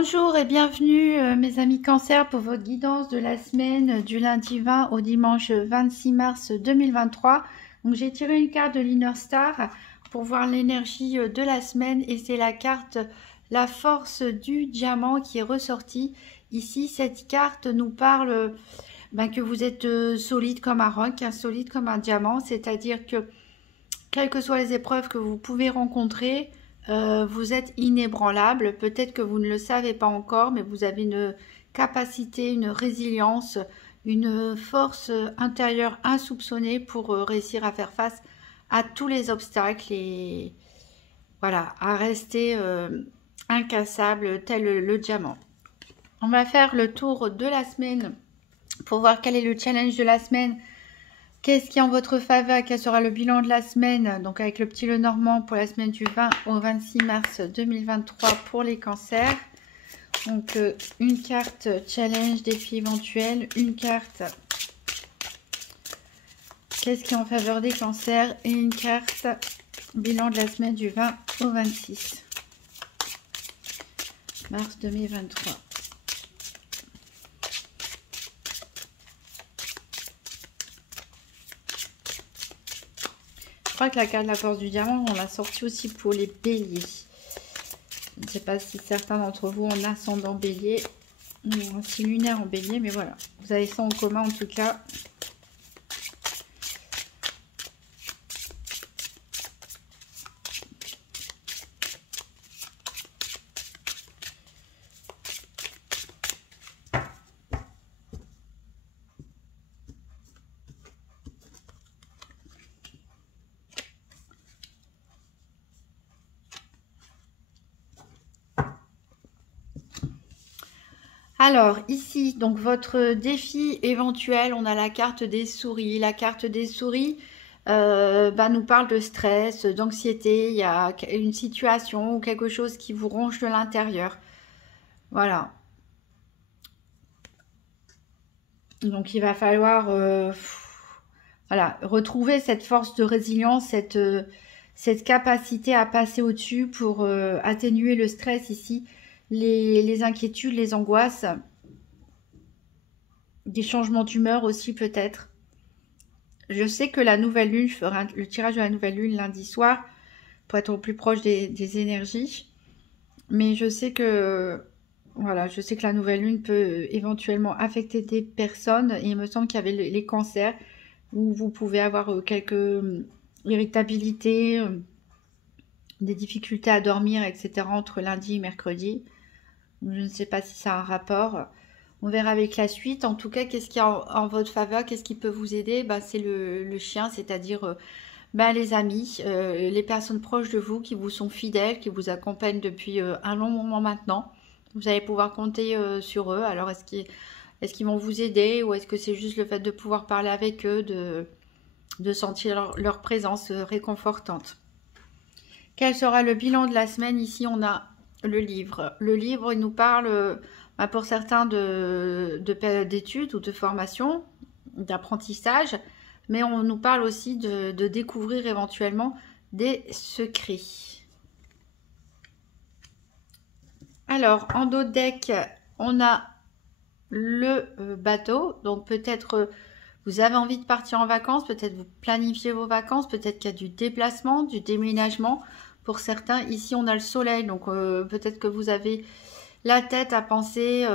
Bonjour et bienvenue mes amis Cancer pour votre guidance de la semaine du lundi 20 au dimanche 26 mars 2023. Donc j'ai tiré une carte de l'Inner Star pour voir l'énergie de la semaine et c'est la carte la force du diamant qui est ressortie. Ici cette carte nous parle que vous êtes solide comme un roc, solide comme un diamant, c'est-à-dire que quelles que soient les épreuves que vous pouvez rencontrer, vous êtes inébranlable. Peut-être que vous ne le savez pas encore, mais vous avez une capacité, une résilience, une force intérieure insoupçonnée pour réussir à faire face à tous les obstacles et voilà, à rester incassable tel le diamant. On va faire le tour de la semaine pour voir quel est le challenge de la semaine. Qu'est-ce qui est en votre faveur? Quel sera le bilan de la semaine? Donc avec le petit Lenormand pour la semaine du 20 au 26 mars 2023 pour les cancers. Donc une carte challenge, défi éventuel, une carte qu'est-ce qui est en faveur des cancers et une carte bilan de la semaine du 20 au 26 mars 2023. Je crois que la carte de la force du diamant, on l'a sortie aussi pour les béliers. Je ne sais pas si certains d'entre vous ont un ascendant bélier ou un signe lunaire en bélier, mais voilà. Vous avez ça en commun en tout cas. Alors, ici, donc votre défi éventuel, on a la carte des souris. La carte des souris nous parle de stress, d'anxiété. Il y a une situation ou quelque chose qui vous ronge de l'intérieur. Voilà. Donc, il va falloir retrouver cette force de résilience, cette capacité à passer au-dessus pour atténuer le stress ici. Les inquiétudes, les angoisses, des changements d'humeur aussi peut-être. Je sais que la nouvelle lune, je ferai le tirage de la nouvelle lune lundi soir pour être au plus proche des énergies. Mais je sais que je sais que la nouvelle lune peut éventuellement affecter des personnes. Et il me semble qu'il y avait les cancers où vous pouvez avoir quelques irritabilités, des difficultés à dormir, etc. entre lundi et mercredi. Je ne sais pas si ça a un rapport. On verra avec la suite. En tout cas, qu'est-ce qui est en votre faveur? Qu'est-ce qui peut vous aider? C'est le chien, c'est-à-dire les amis, les personnes proches de vous qui vous sont fidèles, qui vous accompagnent depuis un long moment maintenant. Vous allez pouvoir compter sur eux. Alors, est-ce qu'ils vont vous aider ou est-ce que c'est juste le fait de pouvoir parler avec eux, de sentir leur présence réconfortante? Quel sera le bilan de la semaine? Ici, on a le livre. Le livre, il nous parle, pour certains, d'études ou de formation, d'apprentissage, mais on nous parle aussi de découvrir éventuellement des secrets. Alors, en dos de deck, on a le bateau. Donc, peut-être vous avez envie de partir en vacances, peut-être vous planifiez vos vacances, peut-être qu'il y a du déplacement, du déménagement. Pour certains, ici on a le soleil, donc peut-être que vous avez la tête à penser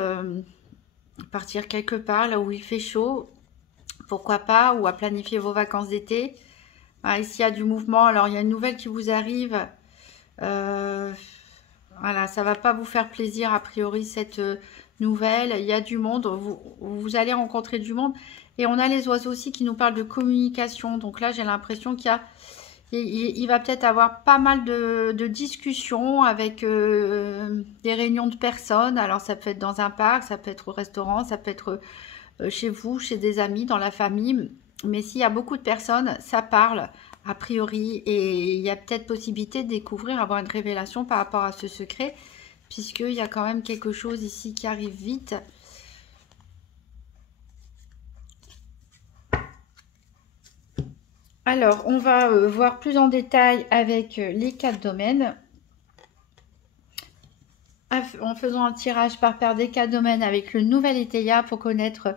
partir quelque part là où il fait chaud, pourquoi pas, ou à planifier vos vacances d'été. Ici il y a du mouvement, alors il y a une nouvelle qui vous arrive. Voilà, ça va pas vous faire plaisir a priori cette nouvelle. Il y a du monde, vous allez rencontrer du monde. Et on a les oiseaux aussi qui nous parlent de communication. Donc là j'ai l'impression qu'il y a il va peut-être avoir pas mal de discussions avec des réunions de personnes. Alors ça peut être dans un parc, ça peut être au restaurant, ça peut être chez vous, chez des amis, dans la famille. Mais s'il y a beaucoup de personnes, ça parle a priori. Et il y a peut-être possibilité de découvrir, avoir une révélation par rapport à ce secret. Puisqu'il y a quand même quelque chose ici qui arrive vite. Alors, on va voir plus en détail avec les 4 domaines. en faisant un tirage par paire des 4 domaines avec le nouvel ETIA pour connaître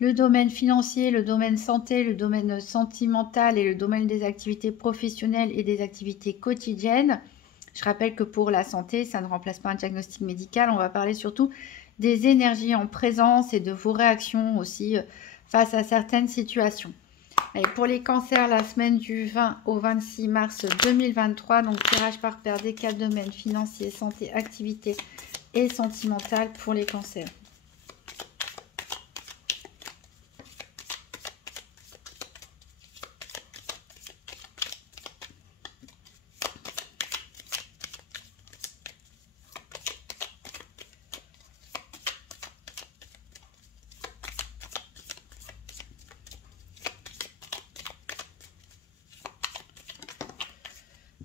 le domaine financier, le domaine santé, le domaine sentimental et le domaine des activités professionnelles et des activités quotidiennes. Je rappelle que pour la santé, ça ne remplace pas un diagnostic médical. On va parler surtout des énergies en présence et de vos réactions aussi face à certaines situations. Et pour les cancers, la semaine du 20 au 26 mars 2023, donc tirage par paire des 4 domaines financiers, santé, activité et sentimentale pour les cancers.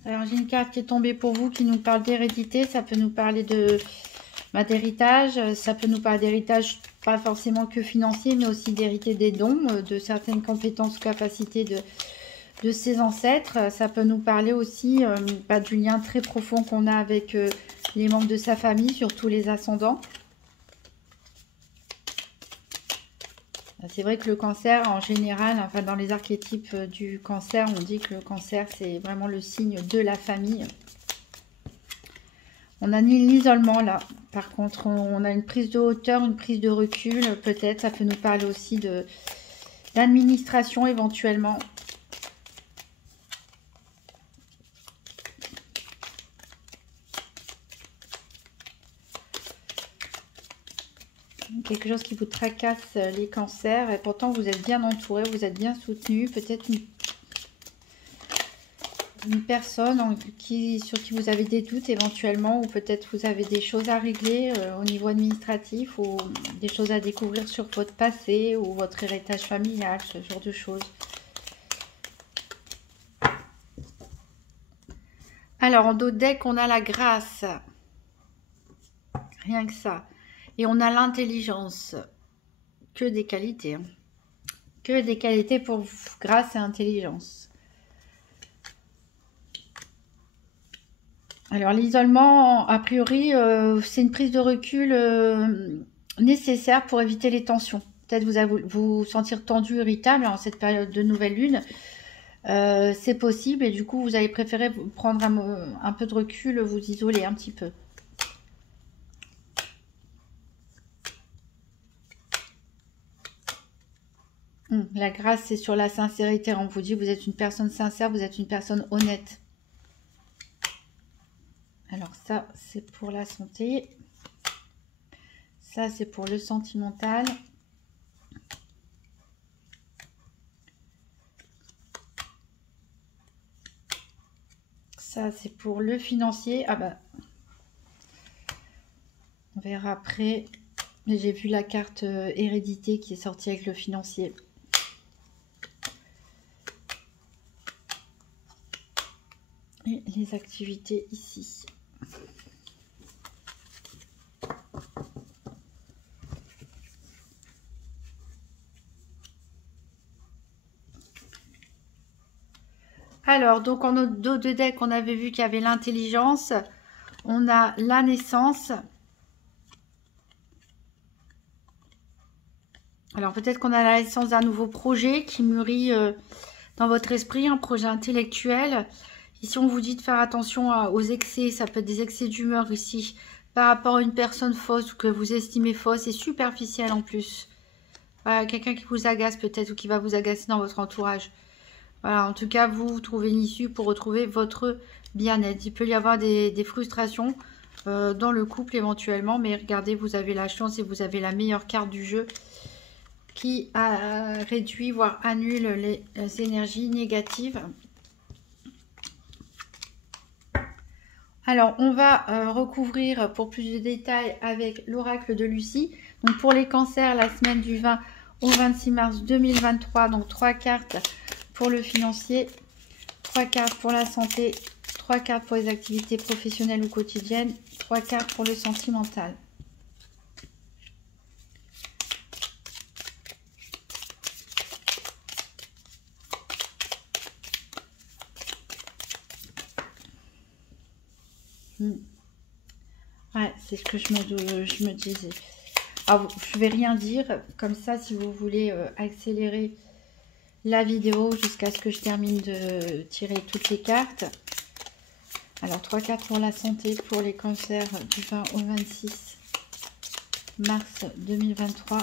Alors, j'ai une carte qui est tombée pour vous qui nous parle d'hérédité. Ça peut nous parler d'héritage. Ça peut nous parler d'héritage, pas forcément que financier, mais aussi d'hériter des dons, de certaines compétences ou capacités de ses ancêtres. Ça peut nous parler aussi du lien très profond qu'on a avec les membres de sa famille, surtout les ascendants. C'est vrai que le cancer, en général, enfin dans les archétypes du cancer, on dit que le cancer, c'est vraiment le signe de la famille. On a l'isolement là. Par contre, on a une prise de hauteur, une prise de recul. Peut-être, ça peut nous parler aussi d'administration éventuellement. Quelque chose qui vous tracasse les cancers et pourtant vous êtes bien entouré, vous êtes bien soutenu. Peut-être une personne sur qui vous avez des doutes éventuellement, ou peut-être vous avez des choses à régler au niveau administratif, ou des choses à découvrir sur votre passé ou votre héritage familial, ce genre de choses. Alors en dos de deck, on a la grâce, rien que ça. Et on a l'intelligence, que des qualités. Hein. Que des qualités pour grâce et intelligence. Alors l'isolement, a priori, c'est une prise de recul nécessaire pour éviter les tensions. Peut-être vous sentir tendu, irritable en cette période de nouvelle lune. C'est possible et du coup vous allez préférer prendre un peu de recul, vous isoler un petit peu. La grâce, c'est sur la sincérité. On vous dit, vous êtes une personne sincère, vous êtes une personne honnête. Alors ça, c'est pour la santé. Ça, c'est pour le sentimental. Ça, c'est pour le financier. Ah bah, on verra après. Mais j'ai vu la carte hérédité qui est sortie avec le financier. Et les activités ici. Alors, donc en dos de deck, on avait vu qu'il y avait l'intelligence. On a la naissance. Alors, peut-être qu'on a la naissance d'un nouveau projet qui mûrit dans votre esprit, un projet intellectuel. Ici, on vous dit de faire attention aux excès. Ça peut être des excès d'humeur ici par rapport à une personne fausse ou que vous estimez fausse et superficielle en plus. Voilà, quelqu'un qui vous agace peut-être ou qui va vous agacer dans votre entourage. Voilà, en tout cas, vous trouvez une issue pour retrouver votre bien-être. Il peut y avoir des frustrations dans le couple éventuellement, mais regardez, vous avez la chance et vous avez la meilleure carte du jeu qui réduit, voire annule les énergies négatives. Alors, on va recouvrir pour plus de détails avec l'oracle de Lucie. Donc, pour les cancers, la semaine du 20 au 26 mars 2023, donc 3 cartes pour le financier, 3 cartes pour la santé, 3 cartes pour les activités professionnelles ou quotidiennes, 3 cartes pour le sentimental. Ouais, c'est ce que je me disais. Alors, je vais rien dire. Comme ça, si vous voulez accélérer la vidéo jusqu'à ce que je termine de tirer toutes les cartes. Alors, 3 cartes pour la santé, pour les cancers du 20 au 26 mars 2023.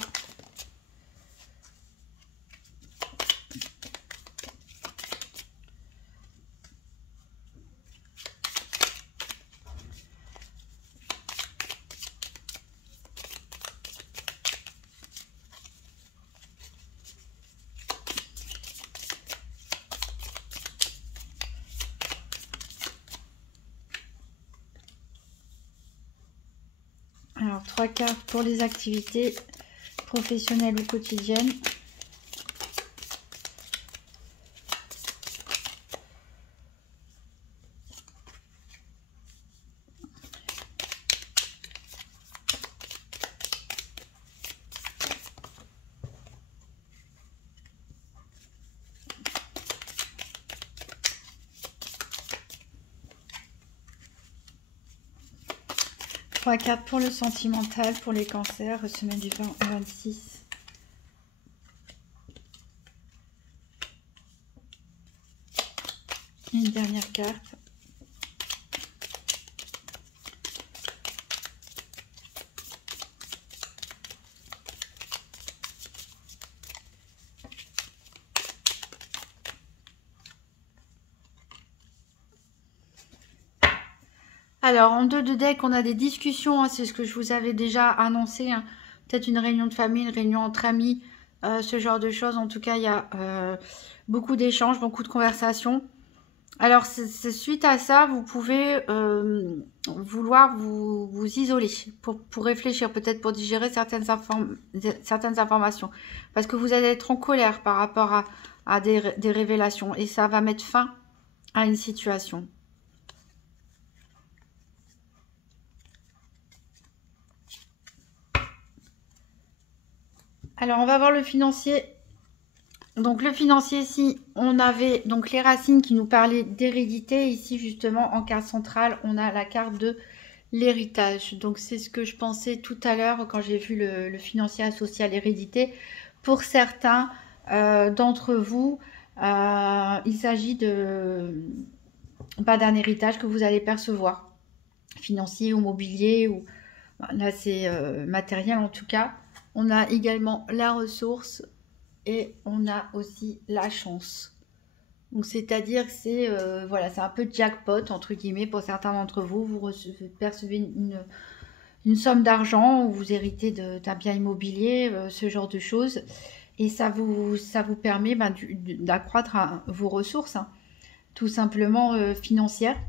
Alors, 3 cartes pour les activités professionnelles ou quotidiennes. Trois cartes pour le sentimental, pour les cancers, semaine du 20 au 26. Une dernière carte. Alors, en 2 de deck, on a des discussions, hein, c'est ce que je vous avais déjà annoncé, hein. Peut-être une réunion de famille, une réunion entre amis, ce genre de choses. En tout cas, il y a beaucoup d'échanges, beaucoup de conversations. Alors, c'est suite à ça, vous pouvez vouloir vous isoler pour réfléchir, peut-être pour digérer certaines informations. Parce que vous allez être en colère par rapport à des révélations. Et ça va mettre fin à une situation. Alors, on va voir le financier. Donc, le financier, ici, on avait donc les racines qui nous parlaient d'hérédité. Ici, justement, en carte centrale, on a la carte de l'héritage. Donc, c'est ce que je pensais tout à l'heure quand j'ai vu le financier associé à l'hérédité. Pour certains d'entre vous, il s'agit d'un héritage que vous allez percevoir. Financier ou mobilier. Ou, là, c'est matériel en tout cas. On a également la ressource et on a aussi la chance. Donc, c'est-à-dire que c'est voilà, c'est un peu jackpot, entre guillemets, pour certains d'entre vous. Vous percevez une somme d'argent ou vous héritez d'un bien immobilier, ce genre de choses. Et ça vous permet d'accroître vos ressources, hein, tout simplement financières.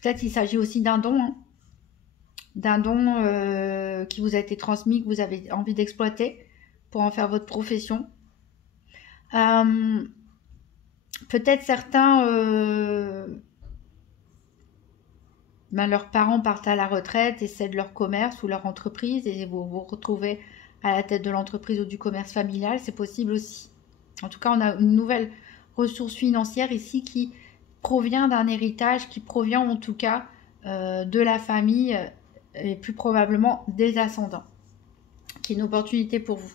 Peut-être qu'il s'agit aussi d'un don, hein. D'un don qui vous a été transmis, que vous avez envie d'exploiter pour en faire votre profession. Peut-être certains, leurs parents partent à la retraite et cèdent leur commerce ou leur entreprise et vous vous retrouvez à la tête de l'entreprise ou du commerce familial, c'est possible aussi. En tout cas, on a une nouvelle ressource financière ici qui provient d'un héritage, qui provient en tout cas de la famille et plus probablement des ascendants, qui est une opportunité pour vous.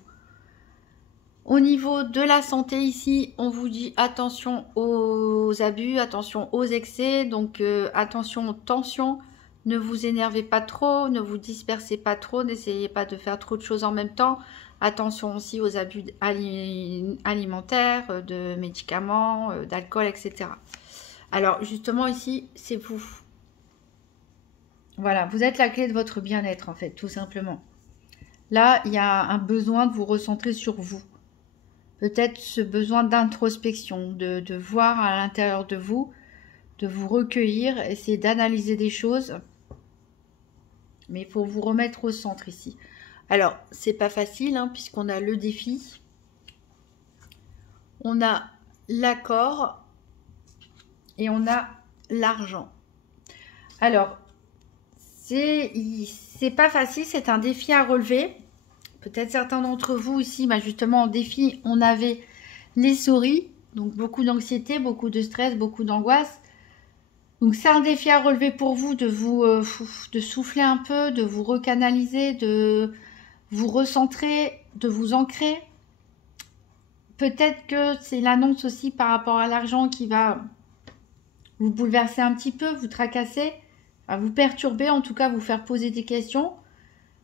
Au niveau de la santé ici, on vous dit attention aux abus, attention aux excès, donc attention aux tensions, ne vous énervez pas trop, ne vous dispersez pas trop, n'essayez pas de faire trop de choses en même temps. Attention aussi aux abus alimentaires, de médicaments, d'alcool, etc. Alors justement ici, c'est vous. Voilà, vous êtes la clé de votre bien-être en fait, tout simplement. Là, il y a un besoin de vous recentrer sur vous. Peut-être ce besoin d'introspection, de voir à l'intérieur de vous recueillir, essayer d'analyser des choses. Mais il faut vous remettre au centre ici. Alors, c'est pas facile, hein, puisqu'on a le défi. On a l'accord. Et on a l'argent. Alors, c'est pas facile, c'est un défi à relever. Peut-être certains d'entre vous ici, justement en défi, on avait les souris. Donc beaucoup d'anxiété, beaucoup de stress, beaucoup d'angoisse. Donc c'est un défi à relever pour vous de souffler un peu, de vous recanaliser, de vous recentrer, de vous ancrer. Peut-être que c'est l'annonce aussi par rapport à l'argent qui va vous bouleverser un petit peu, vous tracasser, vous perturber, en tout cas vous faire poser des questions.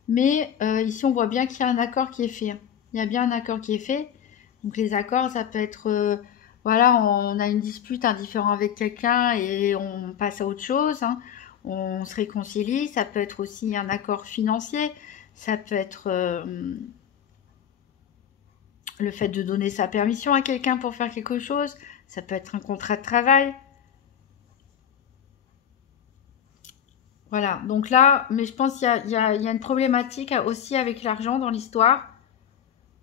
Mais ici, on voit bien qu'il y a un accord qui est fait, hein. Il y a bien un accord qui est fait. Donc les accords, ça peut être, voilà, on a une dispute, un différend avec quelqu'un et on passe à autre chose, hein. On se réconcilie. Ça peut être aussi un accord financier. Ça peut être le fait de donner sa permission à quelqu'un pour faire quelque chose. Ça peut être un contrat de travail. Voilà, donc là, mais je pense qu'il y a une problématique aussi avec l'argent dans l'histoire.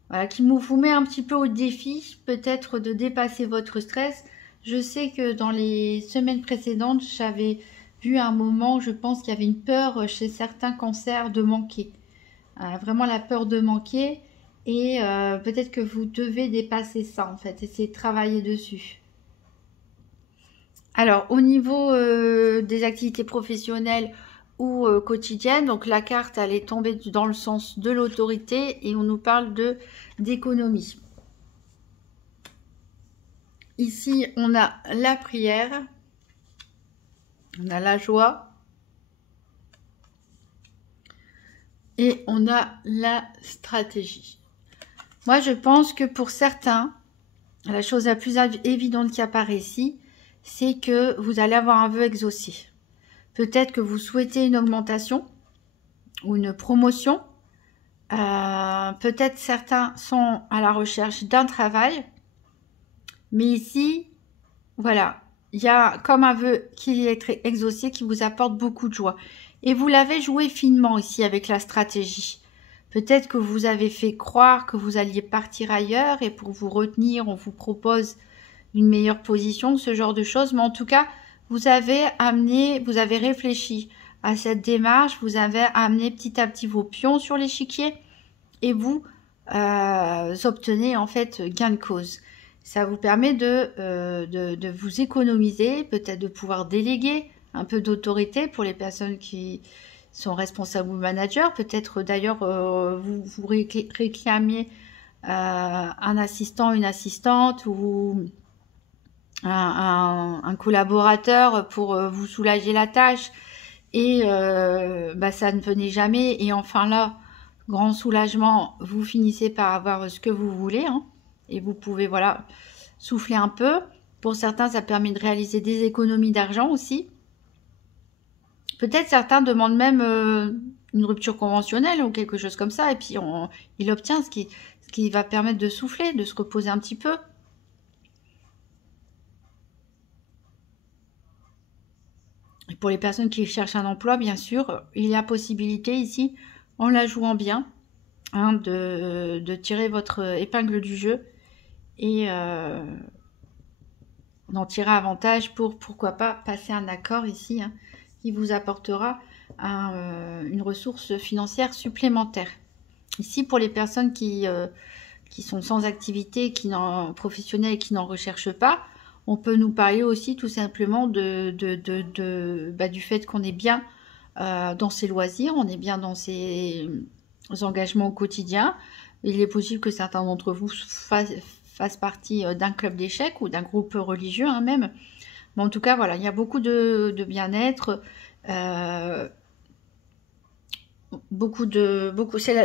Voilà, qui vous met un petit peu au défi, peut-être de dépasser votre stress. Je sais que dans les semaines précédentes, j'avais vu un moment, je pense qu'il y avait une peur chez certains cancers de manquer. Vraiment la peur de manquer. Et peut-être que vous devez dépasser ça, en fait, essayer de travailler dessus. Alors, au niveau des activités professionnelles ou quotidiennes, donc la carte, elle est tombée dans le sens de l'autorité et on nous parle d'économie. Ici, on a la prière, on a la joie et on a la stratégie. Moi, je pense que pour certains, la chose la plus évidente qui apparaît ici, c'est que vous allez avoir un vœu exaucé. Peut-être que vous souhaitez une augmentation ou une promotion. Peut-être certains sont à la recherche d'un travail. Mais ici, voilà, il y a comme un vœu qui est très exaucé, qui vous apporte beaucoup de joie. Et vous l'avez joué finement ici avec la stratégie. Peut-être que vous avez fait croire que vous alliez partir ailleurs et pour vous retenir, on vous propose une meilleure position, ce genre de choses. Mais en tout cas, vous avez réfléchi à cette démarche, vous avez amené petit à petit vos pions sur l'échiquier et vous obtenez en fait gain de cause. Ça vous permet de vous économiser, peut-être de pouvoir déléguer un peu d'autorité pour les personnes qui sont responsables ou managers. Peut-être d'ailleurs vous réclamiez un assistant, une assistante ou un collaborateur pour vous soulager la tâche et ça ne venait jamais et enfin là, grand soulagement, vous finissez par avoir ce que vous voulez, hein, et vous pouvez voilà souffler un peu. Pour certains, ça permet de réaliser des économies d'argent aussi. Peut-être certains demandent même une rupture conventionnelle ou quelque chose comme ça et puis il obtient ce qui va permettre de souffler, de se reposer un petit peu. Et pour les personnes qui cherchent un emploi, bien sûr, il y a possibilité ici, en la jouant bien, hein, de tirer votre épingle du jeu et d'en tirer avantage pour, pourquoi pas, passer un accord ici, hein, qui vous apportera une ressource financière supplémentaire. Ici, pour les personnes qui sont sans activité, professionnelle et qui n'en recherchent pas, on peut nous parler aussi tout simplement du fait qu'on est bien dans ses loisirs, on est bien dans ses engagements au quotidien. Il est possible que certains d'entre vous fassent partie d'un club d'échecs ou d'un groupe religieux, hein, même. Mais en tout cas, voilà, il y a beaucoup de bien-être, c'est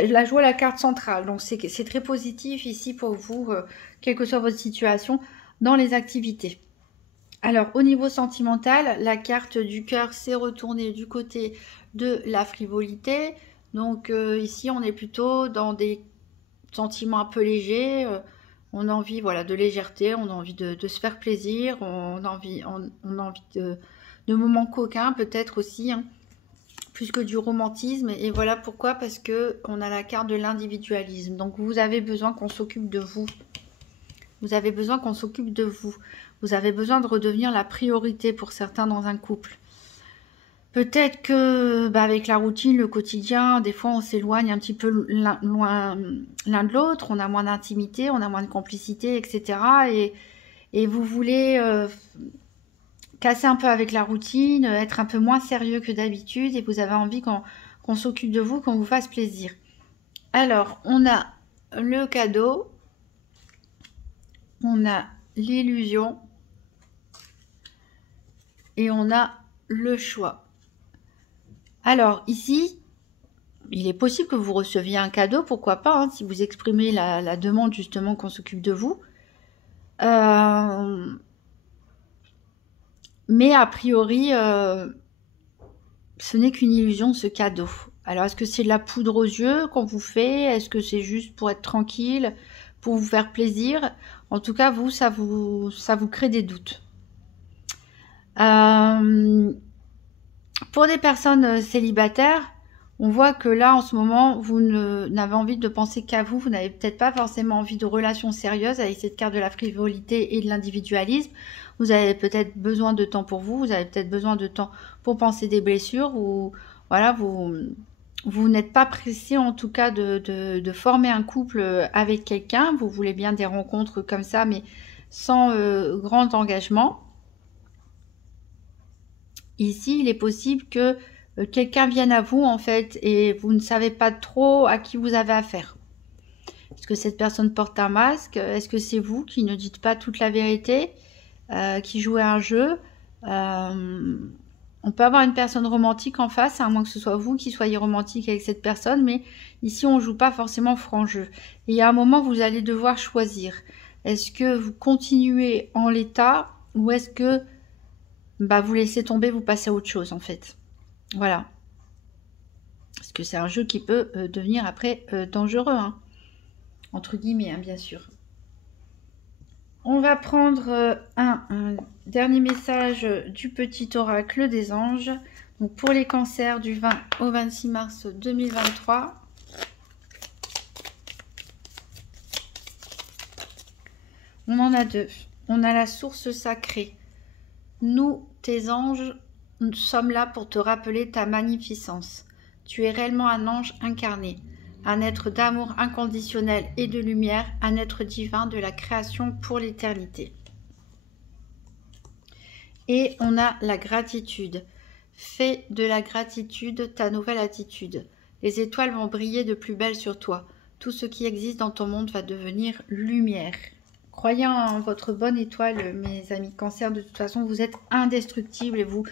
la joie, la carte centrale. Donc c'est très positif ici pour vous, quelle que soit votre situation, dans les activités. Alors, au niveau sentimental, la carte du cœur s'est retournée du côté de la frivolité. Donc ici, on est plutôt dans des sentiments un peu légers. On a envie, voilà, de légèreté, on a envie de se faire plaisir, on a envie de moments coquins peut-être aussi, hein, plus que du romantisme. Et voilà pourquoi, parce que on a la carte de l'individualisme. Donc vous avez besoin qu'on s'occupe de vous. Vous avez besoin qu'on s'occupe de vous. Vous avez besoin de redevenir la priorité pour certains dans un couple. Peut-être que avec la routine, le quotidien, des fois on s'éloigne un petit peu loin l'un de l'autre, on a moins d'intimité, on a moins de complicité, etc. Et vous voulez casser un peu avec la routine, être un peu moins sérieux que d'habitude et vous avez envie qu'on s'occupe de vous, qu'on vous fasse plaisir. Alors, on a le cadeau, on a l'illusion et on a le choix. Alors, ici, il est possible que vous receviez un cadeau, pourquoi pas, hein, si vous exprimez la demande justement qu'on s'occupe de vous. Mais a priori, ce n'est qu'une illusion, ce cadeau. Alors, est-ce que c'est de la poudre aux yeux qu'on vous fait? Est-ce que c'est juste pour être tranquille, pour vous faire plaisir? En tout cas, vous, ça vous crée des doutes. Pour des personnes célibataires, on voit que là, en ce moment, vous n'avez envie de penser qu'à vous. Vous n'avez peut-être pas forcément envie de relations sérieuses avec cette carte de la frivolité et de l'individualisme. Vous avez peut-être besoin de temps pour vous. Vous avez peut-être besoin de temps pour penser des blessures. Ou voilà, vous n'êtes pas pressé en tout cas de former un couple avec quelqu'un. Vous voulez bien des rencontres comme ça, mais sans grand engagement. Ici, il est possible que quelqu'un vienne à vous en fait et vous ne savez pas trop à qui vous avez affaire. Est-ce que cette personne porte un masque? Est-ce que c'est vous qui ne dites pas toute la vérité, qui jouez à un jeu? On peut avoir une personne romantique en face, à moins que ce soit vous qui soyez romantique avec cette personne, mais ici on ne joue pas forcément franc jeu. Et il y a un moment vous allez devoir choisir. Est-ce que vous continuez en l'état ou est-ce que vous laissez tomber, vous passez à autre chose en fait? Voilà. Parce que c'est un jeu qui peut devenir après dangereux, hein. Entre guillemets, hein, bien sûr. On va prendre un dernier message du petit oracle des anges. Donc pour les cancers du 20 au 26 mars 2023. On en a deux. On a la source sacrée. Nous, tes anges, nous sommes là pour te rappeler ta magnificence. Tu es réellement un ange incarné, un être d'amour inconditionnel et de lumière, un être divin de la création pour l'éternité. Et on a la gratitude. Fais de la gratitude ta nouvelle attitude. Les étoiles vont briller de plus belle sur toi. Tout ce qui existe dans ton monde va devenir lumière. Croyez en votre bonne étoile, mes amis Cancer. De toute façon, vous êtes indestructibles et vous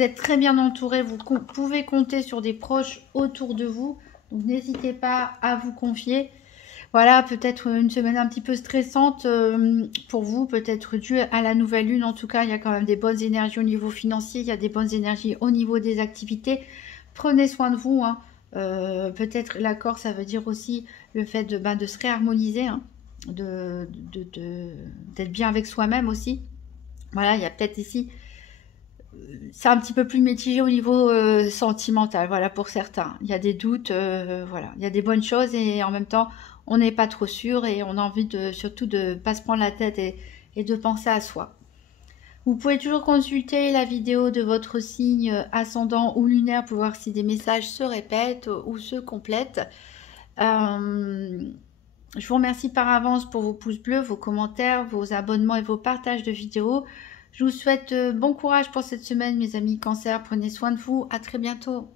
êtes très bien entourés. Vous pouvez compter sur des proches autour de vous. Donc, n'hésitez pas à vous confier. Voilà, peut-être une semaine un petit peu stressante pour vous, peut-être due à la nouvelle lune. En tout cas, il y a quand même des bonnes énergies au niveau financier. Il y a des bonnes énergies au niveau des activités. Prenez soin de vous, hein. Peut-être l'accord, ça veut dire aussi le fait de se réharmoniser, hein. D'être bien avec soi-même aussi. Voilà, il y a peut-être ici, c'est un petit peu plus mitigé au niveau sentimental, voilà, pour certains. Il y a des doutes, voilà, il y a des bonnes choses et en même temps, on n'est pas trop sûr et on a envie surtout de ne pas se prendre la tête et de penser à soi. Vous pouvez toujours consulter la vidéo de votre signe ascendant ou lunaire pour voir si des messages se répètent ou se complètent. Je vous remercie par avance pour vos pouces bleus, vos commentaires, vos abonnements et vos partages de vidéos. Je vous souhaite bon courage pour cette semaine, mes amis Cancer. Prenez soin de vous. À très bientôt.